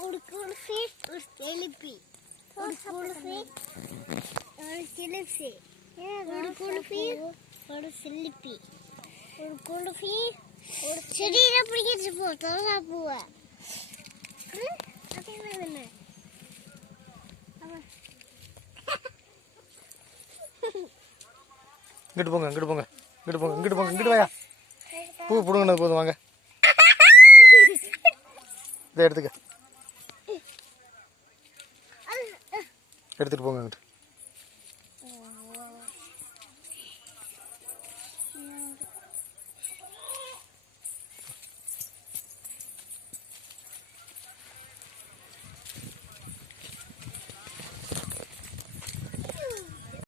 ஒரு குல்ஃபி ஒரு செலிப்பி ஒரு குல்ஃபி ஒரு சிலிப்பி ஒரு குல்ஃபி ஒரு சிலிப்பி ஒரு குல்ஃபி ஒரு செடியில பிடிக்கிட்டு போ தோசா பூவ என்ன இங்கிட்டு போங்க இங்கிட்டு போங்க இங்கிட்டு போங்க இங்கிட்டு போங்க இங்கிட்டு வாயா பூ பிடுங்கினது போதும் வாங்க இதை எடுத்துக்க எடுத்துட்டு போங்க அங்கிட்டு